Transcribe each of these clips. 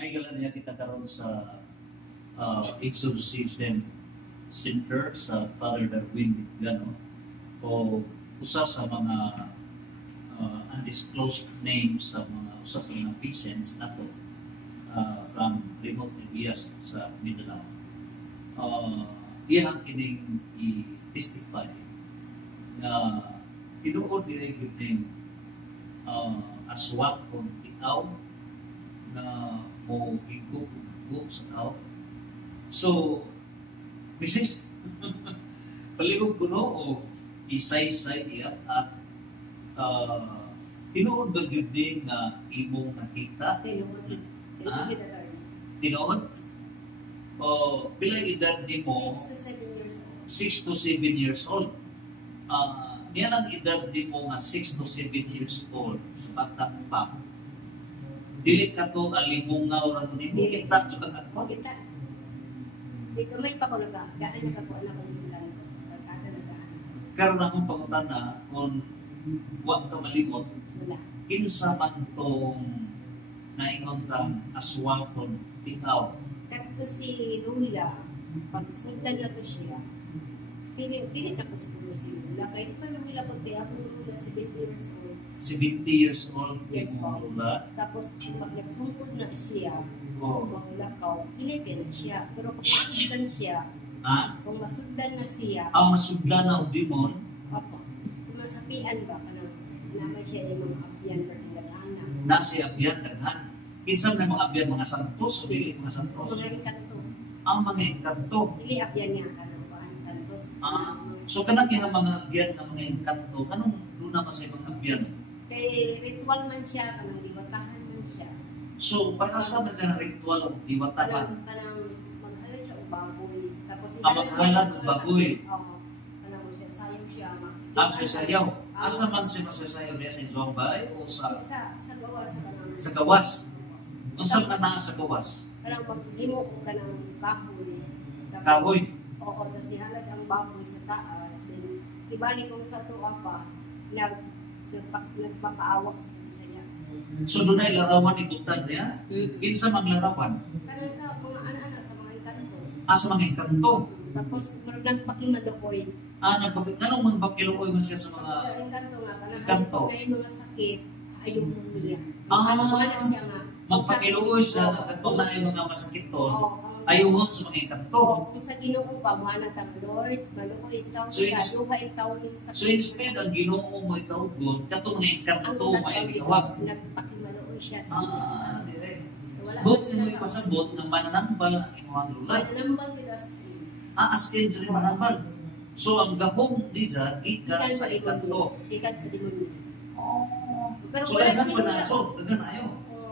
may galan niya kita karon sa exorcism center sa Father Darwin Gano o usa sa mga undisclosed names sa mga usa sa mga patients nato from remote areas sa Mindanao. Iyang kining i-testify na tinuod nila yung aswang kung ikaw na mo higugug sa tao. So, Mrs. palihog ko no o isay-say iya at tinuod ba yun din na imong nakita? Tinuod? O pilay edad di mo? 6 to 7 years old. Niyan ang edad di mo nga 6 to 7 years old sa batang pa. Dili ka to alibungaw ra to nimo kita sa katwa. Kita. Di ko may pakulaga. Gaan nakakuha na ko ng ganito. Kada nagaan. Karon akong pangutana kung wa ka malimot. Wala. Kinsa man tong naingon tang aswang kon tikaw. Kadto si Lula, pag sundan na to siya, Dili na po siguro si Lula. Kaya di pa nung nila pagkaya ako Lula, 70 years old. 70 years old, Yes, mo po. Lula. Tapos pag nagsungkod na siya, Oh. mga lakaw, kilitin siya. Pero kung masundan siya, kung masundan na siya, Ang masudla na o demon, opo, kung masapian ba, naman siya yung mga abyan or tinadhana. nasa abyan daghan. Kinsa man mga abyan mga santos o dili mga santos. Mga ikanto, Ang mga engkanto. dili abyan niya ka ng Juan Santos. So kanang yung mga abyan ng mga engkanto, anong luna pa sa mga abyan? Kay ritual man siya, kanang diwatahan man siya. So para sa man sa ritual o diwatahan, Kanang maghalad siya o baboy. Tapos maghalad o baboy. Oo. Kanang sayaw siya. ang sasayaw. Asa man si masasayaw niya sa inyong bahay o sa gawas. sa gawas? Unsa man na sa gawas? Kanang maghimo ko kanang kahoy. Kahoy. Oo, tapos ihalad ang baboy sa taas. Then, ibalik ko sa tuwa pa, nagpakaawak sa saya. So doon ay larawan itutad niya? Kinsa mang larawan? Kanang sa mga anak-anak, sa mga ikanto. Sa mga engkanto. Tapos, nagpakimadokoy. Ganong mga bakiluoy mo siya sa mga Ikanto nga, Ikanto. na yung mga sakit, ayaw mo niya. Ah, Siya nga. magpakiluoy siya, katong na yung mga masakit to, Oo, ayungon sa mga engkanto. kung sa Ginoo pa, mahanap ang Lord, malukoy itaw So, siya, luha itaw ng sakit. So instead, ang ginoo mo itaw doon, katong mga engkanto may gitawag. Nagpakimaluoy siya sa Dire. wala Bot man mo pasabot ng mananambal ang imuhang lulay. Mananambal gid as As in, dili mananambal. So ang gahong diya, gikan sa engkanto. Ikan sa demonyo. Oh. Pero So wala daghan si pa na Lula. ito, daghan ayo.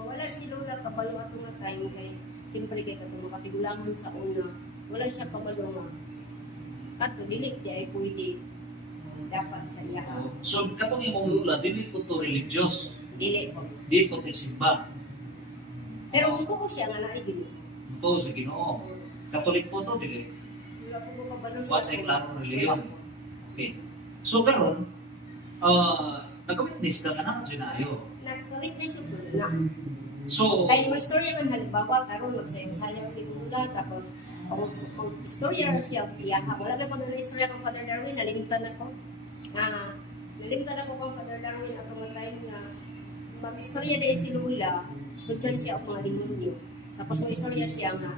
Wala si Lula kabalo ato nga time kay siyempre kay katulong katigulangan sa una. Wala siya kabalo nga. Kato dili di ay pwede dapat sa iya. So katong imong lula, dili po to religious. Dili po. Dili po tigsimba. Pero ito ko siya nga naibig. Ito sa ginoo. Katolik po to, dili. Wala ko kabalo Basta klaro reliyon. Okay. So karon, nag-witness ka na sinayo. Nag-witness yung Lula. So, Kaya may istorya man halimbawa, karon magsayo-sayo si Lula, tapos kung istorya siya, iyaha. Wala na pag istorya kong Father Darwin, nalimutan ako. Nalimutan ako kong Father Darwin at mga time nga mag-istorya dahil si Lula, sundan siya ang mga demonyo. Tapos may istorya siya nga,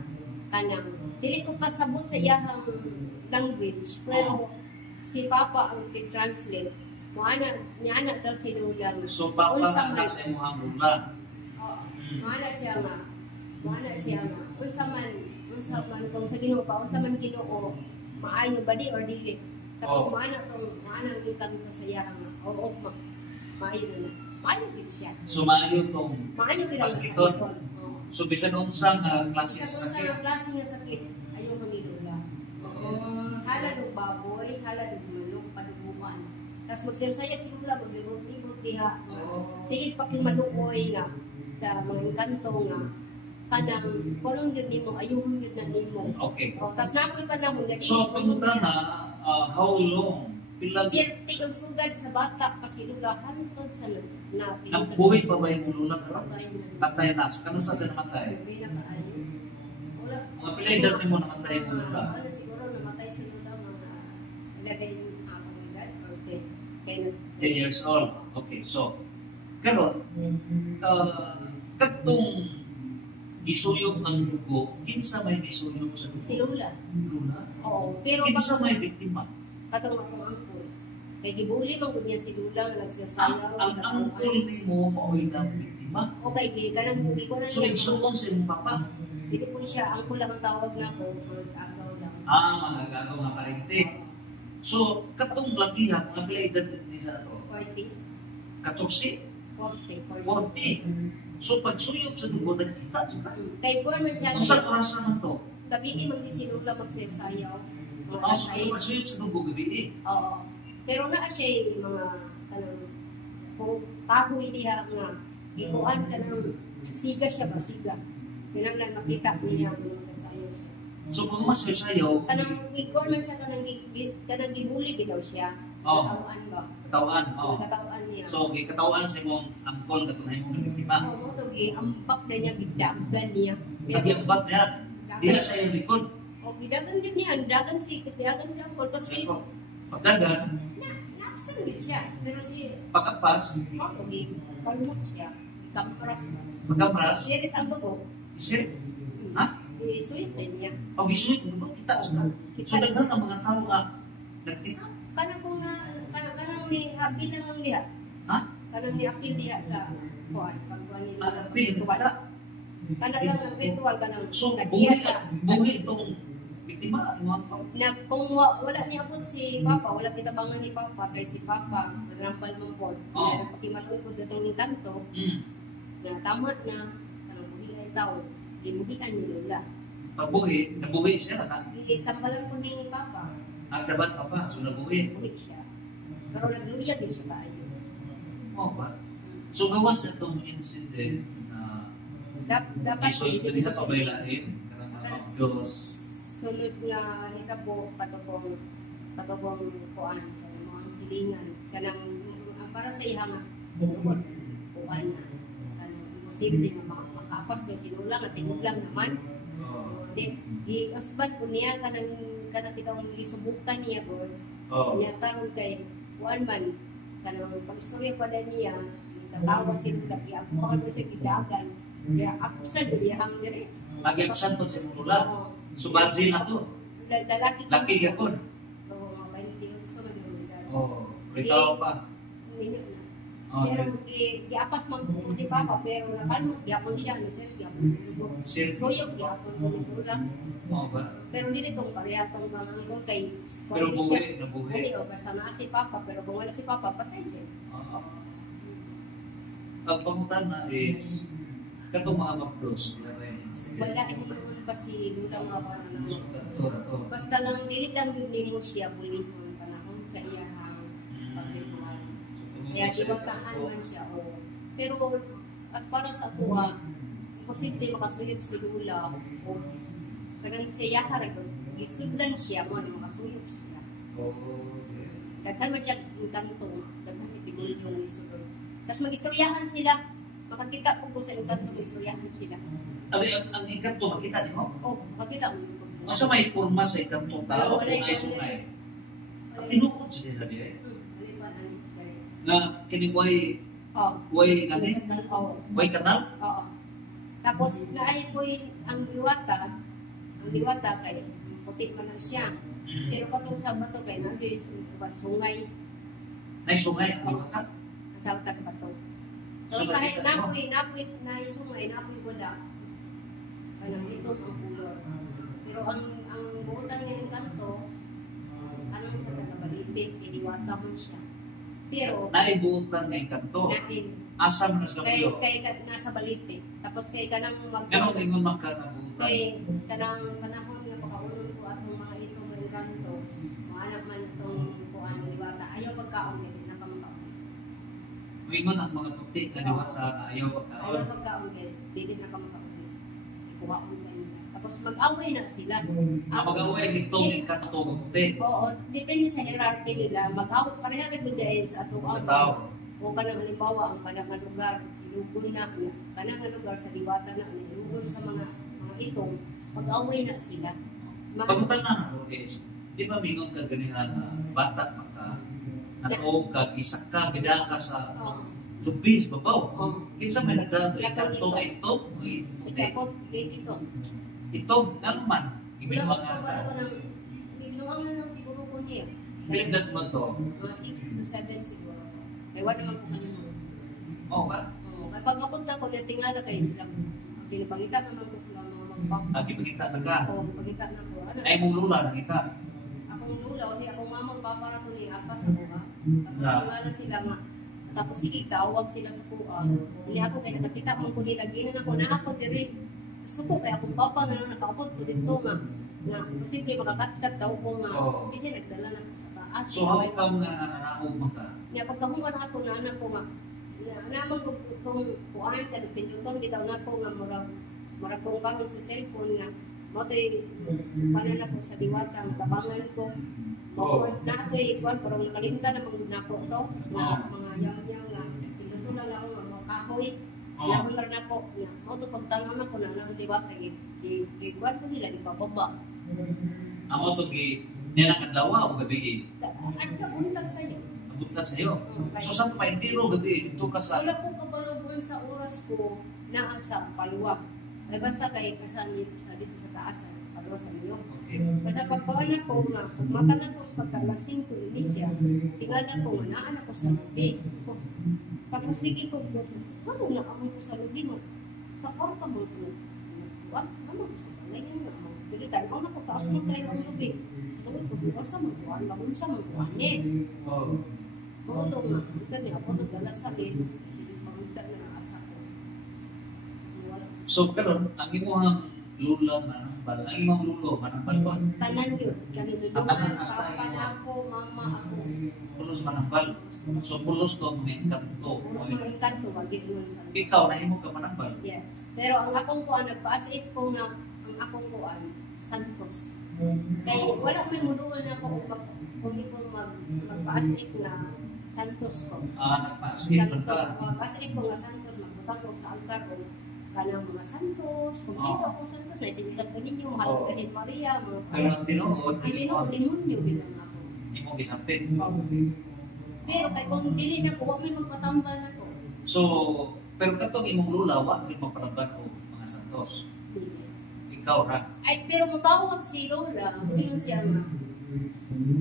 kanang, dili ko kasabot sa iyahang language, pero si Papa ang translate. Niya daw si Lula. so papa na sa imuhang lula. Mana siya nga. Unsa man kung sa Ginoo pa, unsa man Ginoo, maayo ba di or dili. Tapos mana yung kanto sa iya nga. Oo, maayo na. Maayo gid siya. So maayo tong Maayo gid ang paskiton. sakit. So bisan unsa nga klase Sa sa sakit. unsa klase nga sakit, ayaw man ni Lula. Halad og baboy, halad og manok, paduguan. Tapos magsayag si Lula, maglibot-libot diha. Sige pakimaluoy nga sa mga kanto nga kanang kulong yun nimo, ayuhon yun na nimo. Okay. Tapos na ako'y panahon. So pamunta na how long Pilang Pirti ang sugad sa bata kasi lula hantod sa buhay pa ba yung lula karon? Patay na. So kano sa namatay? Wala. Mga pila edad nimo namatay yung lula? Wala siguro namatay si lula mga 11 ako edad or 10. Kaya 10 years old. Okay, so karon katong gisuyog ang dugo, kinsa may gisuyog sa dugo? si lula. Lula. Oo, pero Kinsa may biktima? katong akong angkol. Kay gibuli man gud niya si lula nga nagsasayaw. Ang angkol nimo maoy na biktima. Okay, di kanang hindi ko na So igsuon sa imong papa. Dili po siya, angkol lang ang tawag na ko, agaw lang. Mga gagaw nga parente. So katong lakihan, mga pila edad ni sa ato? 40, 14, 40. 40. So pagsuyog sa dugo nagkita ka. Kay kuan man siya. Kung sa oras naman to? Gabi magsisinula magsayaw. So pagsuyog sa dugo gabi. Oo. Pero naa siya mga kanang kung kahoy diha nga ikuan kanang siga siya ba siga. Kinahanglan makita niya kung magsasayaw siya. So kung masasayaw, Kanang ikuan man siya kanang gibuli bitaw siya. Oo. Katawan ba? katawan. Katawan niya. So katawan sa imong angkol katunay mong biktima. Oo, to gi ampak na niya gidagdan niya. Nagyambat niya. Diha sa iyong likod. O gidagan din niya, dagan siya angkol kasi So, pagdagan, naksan din siya. Pero si pagkapas, Mato, kalmot siya. Ikampras na. pagkapras, Sirit ang bago. isip, ha? Isuyot din niya. O gisuit, buto kita sa So daghan ang mga tao nga nagkita. Kanang kung kanang ni Abi nang diha. Ha? Kanang ni Abi diha sa kuan. Pagkuan ni Pili kita. Kanang lang ang ritual kanang So nagdiha sa. buhi itong biktima, yung mga Na kung wala niya po si Papa, wala kita bangan ni Papa kay si Papa rampal mo po. Oo. Pati maloy po datong ni kanto na tama na kanang buhi ay tao. Gimuhian ni Lola. pagbuhi, nabuhi siya ka. Tambalan po ni Papa. Ang dabat pa pa, so nabuhi. Buhi siya. Pero nagluya din siya kaayo. Mo ba? So gawas na itong incident na Dapat iso ito niya pabaylain, karang mga Diyos. sulod nga hitabo patubong kuan kanang mga silingan kanang ang para sa iha nga tinuod kuan na kanang imposible nga makapas kay sinula nga tingog lang naman. Di usban ko niya kanang kitang isubukan niya ko. Niya karon kay kuan man kanang pagstorya pa din niya tatawa sila giapon mo sa gidagan. Kaya absent diya hang dire. Nag-absent po sa mula. So badji na to. Laki yapon. Oo, 28 na gawin. Ritaw pa. Pero giapas man ko ni Papa pero nakalmot gyapon siya ni Sir gyapon. Sir, Soyog gyapon ko ni Kulang. ba? Pero dili tong pareha tong mga angkol kay Pero buhi, nabuhi. Dili o basta na si Papa pero kung wala si Papa patay siya. Ang pangutana is, katong mga mapdos, Wala ay mo pa si Lulang nga pa na. ito. Basta lang dili lang yun nimo siya bulihon panahon sa iyang pagritual. Kaya diwatahan man siya o. Pero at para sa kuha, posible makasuyod si Lula o kanang siya harag gisudlan siya mo na makasuyod siya. Daghan man siya kanto, daghan siya tigul yung isudlan. Tapos mag-istoryahan sila. Makakita ko sa kanto, mag-istoryahan sila. Ang ikanto, makita niyo? Oh, makita mo. Asa may porma sa ikanto tao kung ay sungay? Tinuod sila niya nga kiniway way gani? Way kanal? Oo. Tapos naay po ang diwata kay puti pa na siya. Pero katong sa bato kay nandoy sungay. Nay sungay ang diwata? Sa tag bato. So So, kahit nakita mo? napoy na sungay, napoy wala. Kanang ito ang kulor. Pero ang buutan ngayon kanto, anong sa tagabalite, diwata mo siya. Pero Naibutan nga ikanto. natin Asa man sa kay kabilo? nasa balite. Tapos kay kanang Ganun ingon man ka nabutan. kay kanang panahon nga pagkaulon ko atong mga itong mga kanto, mahanap man itong kuan diwata. Ayaw pagkaon kay di na pa makaon. Ingon ang mga puti na diwata na ayaw Ayaw pagkaon. pagkaon kay di na pa makaon. Ikuha ko kanila. Tapos mag-away na sila. Mag-away itong ikatungte Oo, depende sa hierarchy nila. Mag-away, pareha rin dahil sa ato sa tao. O kanang halimbawa, ang kanang lugar, ilugon na, kanang lugar sa Diwata na, ilugon sa mga itong, mag-away na sila. Pagutan na ako is, di ba mingon ka ganihan na bata maka natuog ka, isa ka, bida ka sa lubis, babaw. Kinsa may nagdato, ikato ka itong, Ikapot, ito. itong, naman, ibinuang Wala nga ko ng, ibinuang na lang siguro ko niya. Bindat mo to. Mga 6 to 7 siguro. Kaya wala naman po kanya mga. Oo ba? Kaya pagkapunta ko, natingala kayo sila. Pinapagita naman ko sila mga magpapagita. Ipagkita na ka. Oo, ipagita na ko. Ay, mulula na kita. Akong lula, kasi akong mama papara to ni Apas ako ha. Tapos tingala sila nga. Tapos sige, tawag sila sa kuha. Hindi ako kaya nakakita mo ko nila. Ginan ako na ako diri. Suko kaya akong papa nga nakapot ko dito nga. Na posible makakatkat daw ko nga. Kasi nagdala na ko sa taas. So, how come na nananakog mo ka? Nga pagkahunga na ato na anak ko nga. Naman ko itong kuhaan ka, pinuton, bitaw na ko nga murag kong karon sa cellphone nga. Mo to'y panala ko sa Diwata, tabangan ko. Na ito'y ikuan, parang nakalimta na mga ko to. Mga yang-yang nga, pinuton na lang mga kahoy. Nakular na ko. Mo to pagtanong na ko na ng Diwata, ikuan ko nila, ipababa. Amo to niya nakadlawa o gabi Ano ka, untag sa'yo? Buntag sa'yo. So, saan pa intiro gabi? Dito ka sa... Wala po kapalubon sa oras ko na sa paluwa. Ay basta kay kasan sa dito sa taas, paluwa sa inyo. Okay. Basta pagkawan ako nga, pagmata na ko sa pagkalasing ko imidya, tingnan na ko, naan ako sa lubi. Pagkasigi ko, ano na ako sa lubi mo? Sa kwarta mo ko. What? Ano ko sa balay nga mo? Dili tayo, ano ko taas mo kayo ang lubi? Tawid ko, diba sa mga buwan, lagun sa mga buwan eh. Moto nga, ito niya, moto dala sa lips, pagkita na asa ko. So, karon ang imuhang lula manambal, ang imong lulo manambal ba? Tanan yun, Ang tanan kanino hasta papa na ako, mama ako. Pulos manambal. So, pulos to may kanto. Pulos mga ikanto, wag yun. Ikaw, nahimo ka manambal. Yes, pero ang akong kuan, nagpa-asip ko nga, ang akong kuan, Santos. Kaya wala may muduol na ako kung di ko magpa-asip na Santos ko. Nagpa-asip ka. Magpa-asip ko nga Santos, magbutang ko sa altar ko. Kanang mga Santos, kung dito ako Santos, na isinulat ka ninyo, mahal ka din Maria, mga Pero ang tinuod, ang tinuod, demonyo, gano'n ako. imong gisampit. Pero kay kung dili na ko, wag may magpatambal na ko. So, pero katong imong lula, wag may mapalamban o mga santos. Ikaw ra. Ay, pero mutawag si Lola, yun siya nga.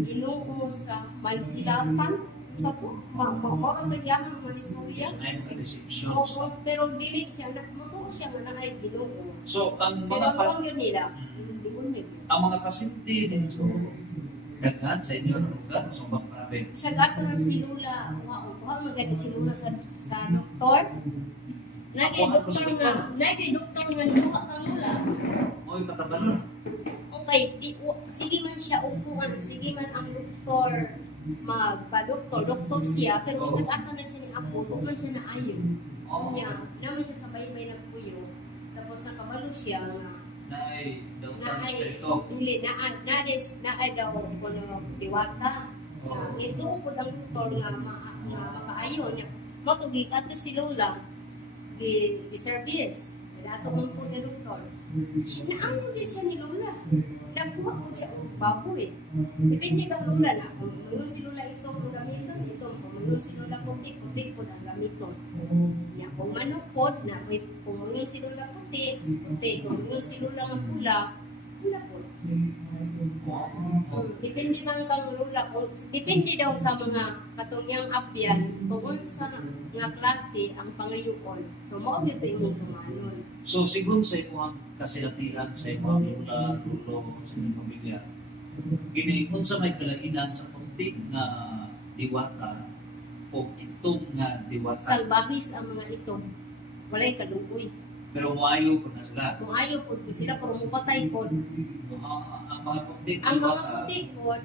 Ginoo sa Mansilatan, sa po, mga nagyahan ng mga istorya. Ay mga deceptions. Oo, pero dili siya, muturo siya nga na ay ginoo. So, ang Pero mga kung yun nila, hindi ko nila. ang mga pasyente din, so, daghan sa inyo ng lugar, so, maprabi. Sa gasa ng si Lola, wow, maganda si Lola sa doktor. Nagay doktor nga luha kang Lola. Oy, patabalon. Okay, sige man siya upuan, sige man ang doktor doktor siya, pero sa gasa na siya ni Apo, huwag man siya naayo. Niya, naman siya sa baybay ng puyo, tapos nakabalo siya nga, Nay, daw tang espiritu. Hindi, naay daw ko ng Diwata. Ito po ang doktor nga makaayon niya. Matugig ato si Lola di service. Dato mo po ni doktor. Sinaayon din siya ni Lola. Nagkuha po siya o baboy. Depende ka Lola na. Kung mayroon si Lola ito ang gamiton, ito. Kung mayroon si Lola puti po ang gamiton. Kung manok po, kung mayroon si Lola puti. Kung mayroon si Lola nga pula po. Depende man kang Lola. Depende daw sa mga katungyang apyan kung sa nga klase ang pangayuon. So, mo dito yung tumanon. So, sigun sa imong kasilatihan sa imong lula, lulo, sa imong pamilya, kung sa may kalainan sa kunti nga diwata o itong nga diwata. Salbahis ang mga ito. Walay kaluoy. Pero maayo po na sila. Kung ayaw po sila, pero mupatay po. Ang mga kunti Ang mga puti po,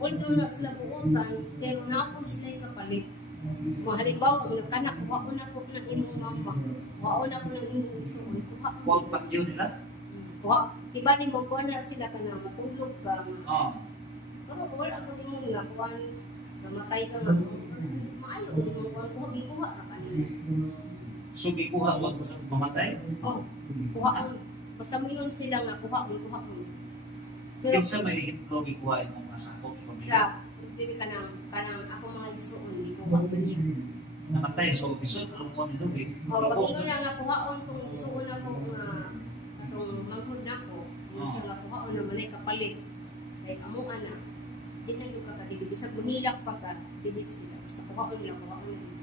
although na sila buutan, pero napon sila yung kapalit. Kung halimbawa, kung nagkanak, kuha ko na po ng imong mama. Kuha ko na po ng imong isuon. Huwag patyo nila. Kuha, iba ni mo kuha na sila ka na matulog ka. Oh. Pero wala ko din mo nga kuha, namatay ka nga. Maayo, hindi mo kuha, gikuha ka kanina. So, gikuha wag mo sa mamatay? Oh, kuha ang, basta mo yun sila nga, kuha mo. Pero, Pinsa may ihitlo gikuha yung mga sakop sa pamilya. siya, hindi ka nang ako mga isuon, hindi kuha mo niya. Namatay, so isod alam mo nito eh. O, pag ingon na nga kuhaon itong isuon ako nga, atong manghod na ko, kung siya nga kuhaon na malay kapalit, kay amo ana, di na yung kakadibig. Isa bunilak pagka, dibig sila. Basta kuhaon nila.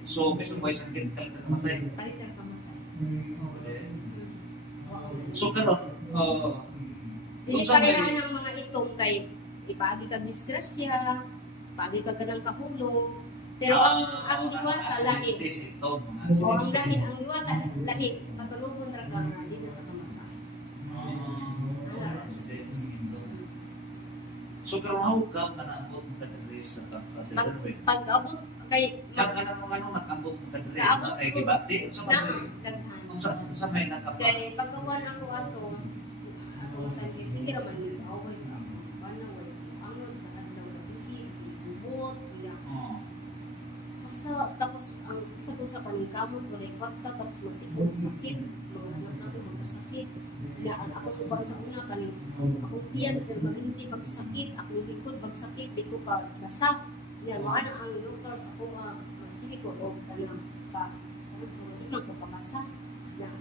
So, bisa mo isang kintal ka namatay. Palit na kamatay. Okay. So, karon, Hindi pa rin ang mga itong kay ipagi ka disgrasya, pagi ka ganang kahulog. Pero ang diwata lahi. O ang lahi, ang diwata lahi, matulugon ra ka nga, di na kamatay. So, karon how come na naabot mo ka diri sa Father? Pag-abot kay Ano nakabot mo ka diri? Naabot Kay ko. gibati? Sa daghan. sa may nakabot? Kay pagkawan ako ato kay sige ra man yun, always ako. Paano wala? Ang nakadlaw na bigi, bubot, niya. Basta tapos ang sa paningkamot wala ikwarta tapos masikot sakit, mga anak namin magkasakit. Kaya ako ko sa una kaning ako tiyan permanente pagsakit, ako likod pagsakit, di ko ka nasak. Yan mo ana ang doktor sa ko sige ko og kanang pa di man ko pakasa na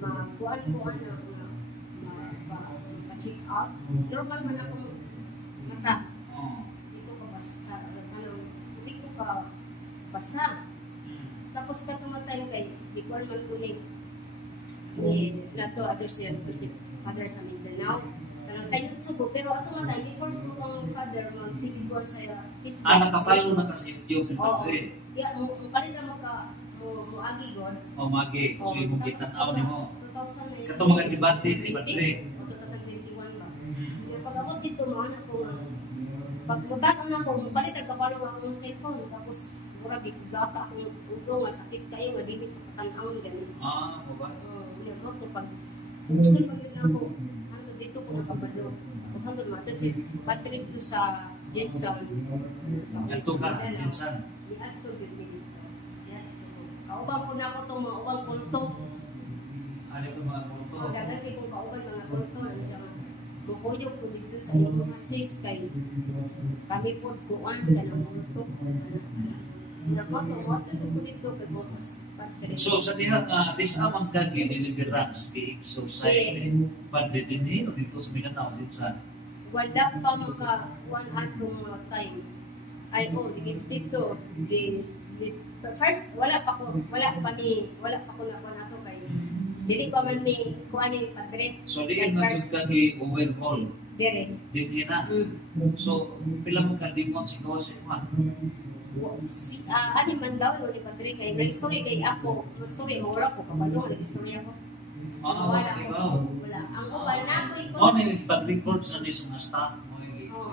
magkuan ko ana check up. Normal man ako mata. Hindi ko pa basta. Hindi ko pa basa. Tapos katumatay kay di ko man kuning nato other siya kasi father sa Mindanao. Kanang sa YouTube pero ato man time before ko ang father mag sige ko sa Facebook. Nakapalo na kasi YouTube ni Padre. Yeah, mo palit ra mo ka mo agi god. Magi. So yung gitan-aw nimo. 2009. Kato mga debate ni Padre. Pag-abot dito, mga anak ko nga, pag-mutat na ako, palit ang kapalo nga akong cellphone, tapos murag bata akong ulo nga, sakit kayo, nga dili ko katanaw, gano'n. Ba? Yan mo, pag gusto pag-ina ako, hanggang dito ko nakabalo. Tapos hanggang mata, si Patrick to sa Jensen. Ito ka, Jensen. Ito, dito. Kaubang ko na ako itong mga ubang kulto. Ano yung mga kulto? Dagan kayo kung kaubang mga kulto, ano siya mukuyog ko dito sa mga sis kay kami po kuan ka ng mutok. Wato ko dito kay Bomas. So sa diha this amang kagi deliverance kay exercise ni Padre dinhi no dito sa Mindanao din sa wala pa maka kuan atong mga time. Ay dito di first wala pa ko na nato kay dili pa man may kuan ni Padre. So di na jud kagi overhaul. Dire. Dinhi na. So pila mo ka dimon si ko sa imo? Ani man daw ni Padre kay story kay ako, story mo wala ko kabalo ni story ako. Wala. Ang uban na ko ni pag-record sa dis nga staff mo.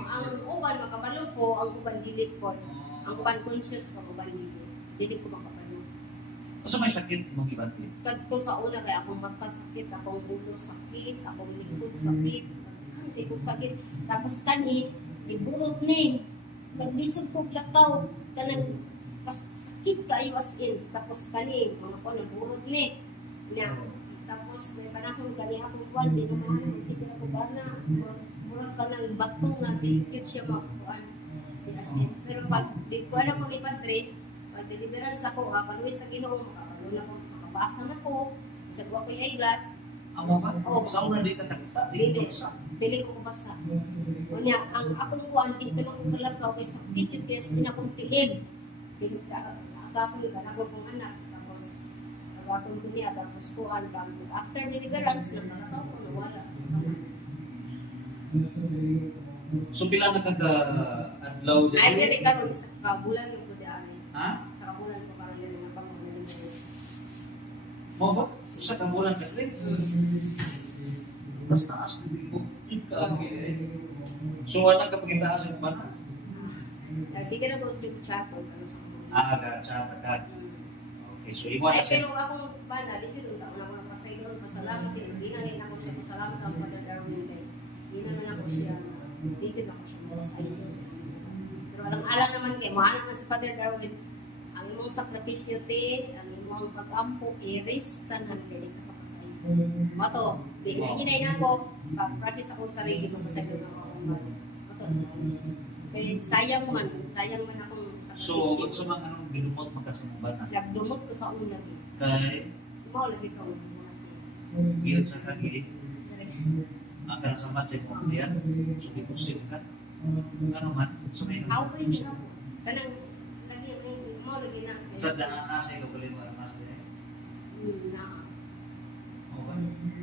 Ang uban makabalo ko, ang uban dili ko. Ang uban conscious ko uban dili ko makabalo. Asa may sakit mong ibati? Kadto sa una kay akong mata sakit, akong ulo sakit, akong likod sakit, kanti ko sakit. Tapos kani ibuot ni naglisod ko lakaw kanang sakit kayo as in. Tapos kani mga ko nabuot ni na tapos may panahon kani akong kuan di naman sige ako bana murag kanang bato nga di cute siya makuan as in. Pero pag di ko alam ko ni Padre pag-deliverance ako, paluwi sa Ginoo, makapasa na ko, sa buwa ko yung eyeglass. Amo ba? Sa una di ka nakita? Dili ko basa. Unya, ang akong kuwan, di naman ko kalagaw, kay sakit yung kaya din akong tiid. Ako ni kanako kong anak, tapos akong dunia, tapos kuwan, after deliverance, nakataw ko, nawala. So, pila na adlaw din? Ay, dili ka rin, sa kabulan yung ha? Sa kabulan ko karon din ang pamilya. Mo ba? Sa kabulan ka rin? Mas taas din mo. So, ano ka pagkitaas yung bata? Sige na po yung chat o ano sa kabulan. Chat ka. Okay, so iwan na siya. Pero akong bana, di ko rin ako naman pasayron, pasalamat. Hindi na rin ako siya pasalamat ang Father Darwin kay ina na ako siya, dito na ako siya mga sa inyo. Pero alang naman kay mahal naman si Father Darwin, ang imong sakripisyo te, ang imong pag-ampo, i-raise tanan kay di ka kapasay. Mato, hinay na ko, pag-practice akong sarili, magpasay doon ako. Mato, kaya sayang man akong So, kung sa mga anong ginumot magkasimba na? nagdumot ko sa una lagi. Kay, Ikaw lagi ko. yun sa kagi, ang kanasamat sa mga yan, so ipusin ka. Ano man, sa may Ako pa rin siya. Kanang lagi mo lagi na. sa daan nasa ikaw pala yung aramas na Na. okay.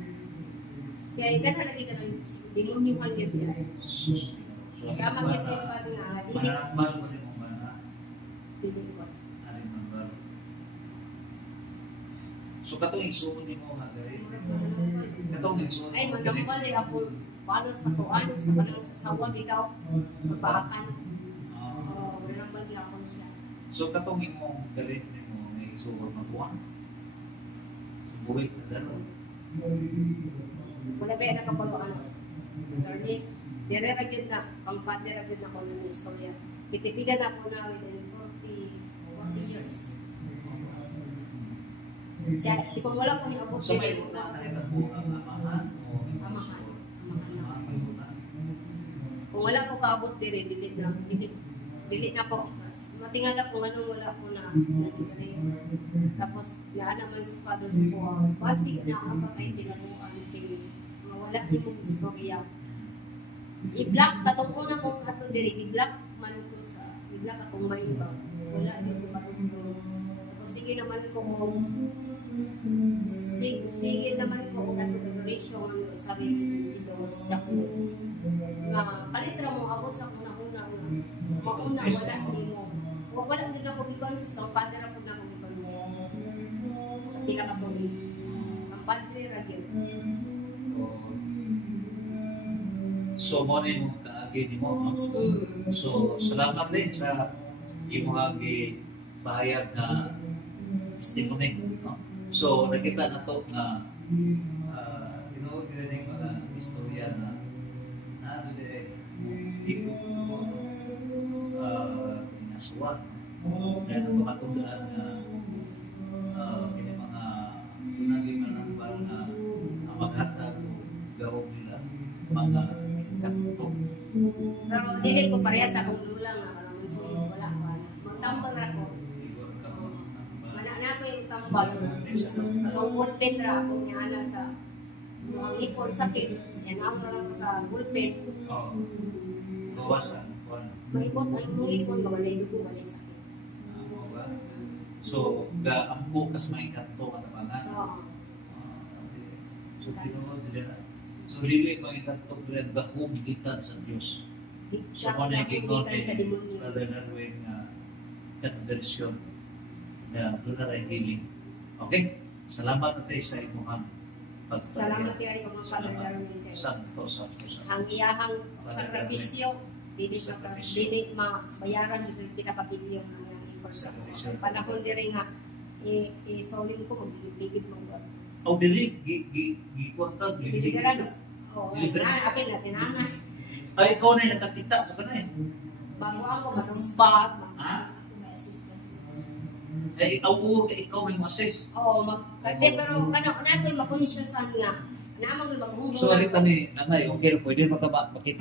Kaya ganun lagi ka ng demonyo ang gabi. Sus. So, Tama ka sa iba nga. manarambal mo rin mo ba na? Dili ko. Aling manbal. So, katong igsuon ni mo nga gari. Katong igsuon Ay, mo gari. manambal ay ako. Paano sa kuan, sa kanang sasawa ikaw. Magbaakan. Manambal di ako siya. So, katong imong gari ni mo may igsuon na buwan. Buhit na zero. Wala ba yan nakapaluan? Attorney, dire ragid na, pang-father ragid na ko ng istorya. Titipigan ako na within 40 years. Siya, di ko wala ko niabot So, may una na ito po ang amahan o Amahan. Amahan, may una. Kung wala ko kaabot dire, dili na ko. Matingala kung anong wala ko na. Tapos, naan naman si Father ko, basi na apa kay tinanuan mawala din mong istorya. I-block, katong una kong ato dire, i-block man ko sa, i-block akong may iba. Wala din ko marunong. Tapos sige naman ko sige naman ko ato adoration ng sarili ng Diyos. Tsaka nga, palitra mo, abot sa una-una. Mauna, wala din mo. Wala din ako i-confess ng Father ako na ako i-confess. Pinakatuloy. Ang Padre Ragil. So, mo na yung kaagi ni mo. No? So, salamat din sa imong bahayag na testimony. No? So, nakita na to na yun yung mga istorya na hindi ko inasuwa. Dahil ang pamatundaan na mga tunagin manambal na maghatag o gawin nila mga kanto. Pero dili ko pareha sa akong lula nga kalaman so wala pa. Magtambal ra ko. Mana na ko yung tambal. Atong bullpen ra akong niana sa mga ngipon sakit. Yan ang ra ko sa bullpen. Bawasan. Maibot ang ngipon nga walay dugo walay sakit. So, gaampo kas may kanto katapangan. Oo. So, tinuod sila. So, dili pang ikanto sila gahum gikan sa Diyos. So, mo na ikingon ni Brother Darwin nga conversion na doon na healing. Okay? Salamat natin sa imuhang pagpapaya. Salamat kay mga Father Darwin kay. Santo. Ang iyahang sakripisyo dili mabayaran yung pinakabiliyong ng iyang information. Panahon diri nga i-solve ko magiging mo ba. O dili gikwanta Deliverance. Oo, akin na sinana. Ay, ikaw na yung nakakita sa kanay. Bago ako matang Ha? Ay, ikaw may assist. Oo, pero na ko makonsyusan nga. Naman ko maghubog. So, alita ni nanay, okay, pwede makita